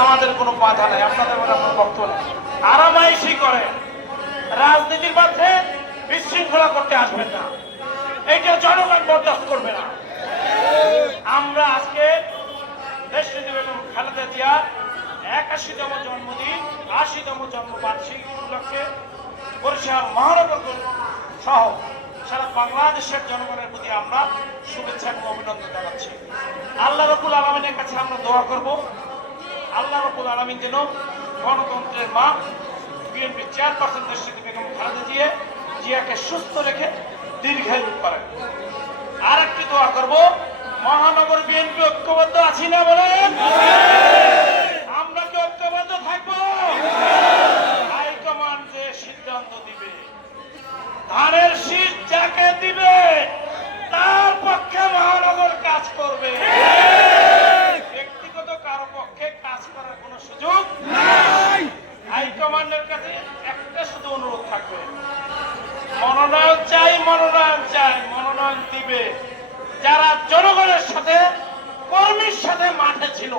আমাদের কোনো বাধা নাই, আপনাদের কোনো বক্তব্য নেই। আরামাইশি করে রাজনীতির মধ্যে বিশৃঙ্খলা করতে আসবেন না, এইটা জনগণ বরদাস্ত করবে না। আমরা আজকে দেশনেত্রী বেগম খালেদা জিয়া 81তম জন্মদিন, 80তম জন্মবার্ষিকী উপলক্ষে বরিশাল মহানগর সহ সারা বাংলাদেশের জনগণের প্রতি আমরা শুভেচ্ছা এবং অভিনন্দন জানাচ্ছি। আল্লাহ রাব্বুল আলামিনের কাছে আমরা দোয়া করব, আল্লাহ রাব্বুল আলামিন যেন গণতন্ত্রের মা বিএনপি চেয়ারপারসন দেশনেত্রী বেগম খালেদা জিয়াকে সুস্থ রেখে দীর্ঘায়ু করেন। আর একটি দোয়া করব, মহানগর বিএনপি ঐক্যবদ্ধ আছি না বলেন? আমরা কি ঐক্যবদ্ধ থাকবো? হাইকমান্ড যে সিদ্ধান্ত দিবে, ধানের শীষ যাকে দিবে তার পক্ষে মহানগর কাজ করবে, ব্যক্তিগত কারো পক্ষে কাজ করার কোনো সুযোগ নাই। হাইকমান্ডের কাছে একটা শুধু অনুরোধ থাকবে, মনোনয়ন চাই, মনোনয়ন চাই, মনোনয়ন দিবে যারা জনগণের সাথে, কর্মীর সাথে মাঠে ছিল।